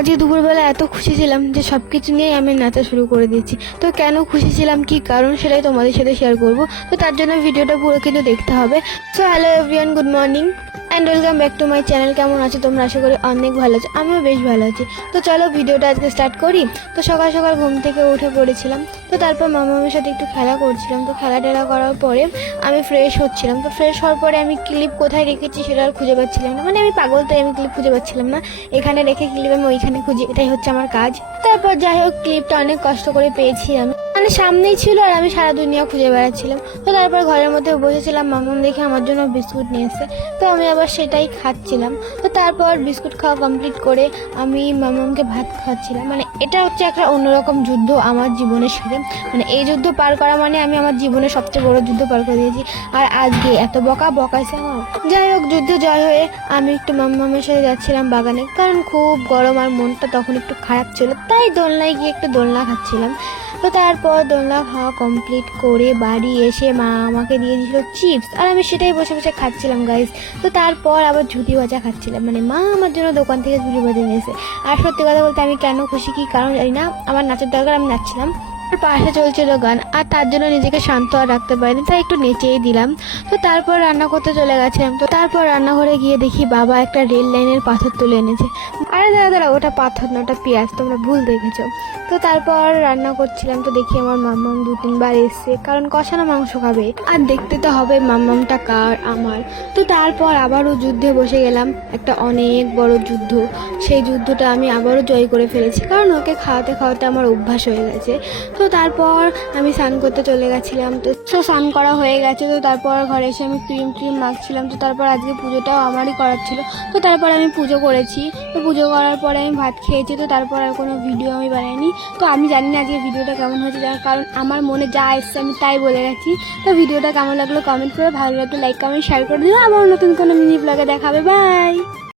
আজকে দুপুরবেলা এত খুশি ছিলাম যে সব কিছু নিয়েই আমি নাচা শুরু করে দিয়েছি। তো কেন খুশি ছিলাম, কি কারণ, সেটাই তোমাদের সাথে শেয়ার করব। তো তার জন্য ভিডিওটা পুরো কিন্তু দেখতে হবে। So hello everyone, good morning and welcome back to my channel. কেমন আছো তোমরা? আশা করি অনেক ভালো আছো, আমিও বেশ ভালো আছি। তো চলো ভিডিওটা আজকে স্টার্ট করি। তো সকাল সকাল ঘুম থেকে উঠে পড়েছিলাম। তো তারপর মামার সাথে একটু খেলা করছিলাম। তো খেলা টেলা করার পরে আমি ফ্রেশ হচ্ছিলাম। তো ফ্রেশ হওয়ার পরে আমি ক্লিপ কোথায় রেখেছি সেটা আর খুঁজে পাচ্ছিলাম না। মানে আমি পাগল, তাই আমি ক্লিপ খুঁজে পাচ্ছিলাম না। এখানে রেখে ক্লিপ আমি ওইখানে খুঁজি, এটাই হচ্ছে আমার কাজ। তারপর যাই হোক, ক্লিপটা অনেক কষ্ট করে পেয়েছি আমি, মানে সামনেই ছিল আর আমি সারা দুনিয়া খুঁজে বেড়াচ্ছিলাম। তো তারপর ঘরের মধ্যে বসেছিলাম, মামুন দেখে আমার জন্য বিস্কুট নিয়ে এসেছে। তো আমি আবার সেটাই খাচ্ছিলাম। তো তারপর বিস্কুট খাওয়া কমপ্লিট করে আমি মামুনকে ভাত খাওয়াচ্ছিলাম। মানে এটা হচ্ছে একটা অন্যরকম যুদ্ধ আমার জীবনের সাথে। মানে এই যুদ্ধ পার করা মানে আমি আমার জীবনের সবচেয়ে বড় যুদ্ধ পার করে দিয়েছি। আর আজকে এত বকাইছে আমার। যাই হোক, যুদ্ধে জয় হয়ে আমি একটু মামার সাথে যাচ্ছিলাম বাগানে, কারণ খুব গরম আর মনটা তখন একটু খারাপ ছিল, তাই দোলনায় গিয়ে একটু দোলনা খাচ্ছিলাম। তো তারপর দোলনা খাওয়া কমপ্লিট করে বাড়ি এসে মা আমাকে দিয়ে দিয়েছিল চিপস, আর আমি সেটাই বসে বসে খাচ্ছিলাম গাইস। তো তারপর আবার ঝুটি ভাজা খাচ্ছিলাম, মানে মা আমার জন্য দোকান থেকে ঝুটি ভাজা নিয়েছে। আর সত্যি কথা বলতে আমি কেন খুশি, কি কারণ জানি না, আমার নাচের দরকার, আমি নাচছিলাম। আর পাশে চলছিল গান, আর তার জন্য নিজেকে শান্ত আর রাখতে পারিনি, তাই একটু নেচেই দিলাম। তো তারপর রান্না করতে চলে গেছিলাম। তো তারপর রান্নাঘরে গিয়ে দেখি বাবা একটা রেল লাইনের পাথর তুলে এনেছে। আরে দাদা, ওটা পাথর না, ওটা পেঁয়াজ, তোমরা ভুল দেখেছো। তো তারপর রান্না করছিলাম, তো দেখি আমার মাম্মাম 2-3 বার এসছে, কারণ কষানো মাংস খাবে আর দেখতে তো হবে মাম্মামটা কার, আমার। তো তারপর আবারও যুদ্ধে বসে গেলাম, একটা অনেক বড় যুদ্ধ। সেই যুদ্ধটা আমি আবারও জয় করে ফেলেছি, কারণ ওকে খাওয়াতে খাওয়াতে আমার অভ্যাস হয়ে গেছে। তো তারপর আমি স্নান করতে চলে গেছিলাম। তো স্নান করা হয়ে গেছে। তো তারপর ঘরে এসে আমি ক্রিম মাখছিলাম। তো তারপর আজকে পুজোটাও আমারই করার ছিল। তো তারপর আমি পুজো করেছি। তো পুজো করার পরে আমি ভাত খেয়েছি। তো তারপর আর কোনো ভিডিও আমি বানাইনি। তো আমি জানি না আজকে ভিডিওটা কেমন হয়েছে, কারণ আমার মনে যা এসছে আমি তাই বলে গেছি। তো ভিডিওটা কেমন লাগলো কমেন্ট করে, ভালো লাগলো লাইক কমেন্ট শেয়ার করে দিও। আবার নতুন কোনো মিনি ব্লগে দেখাবে, বাই।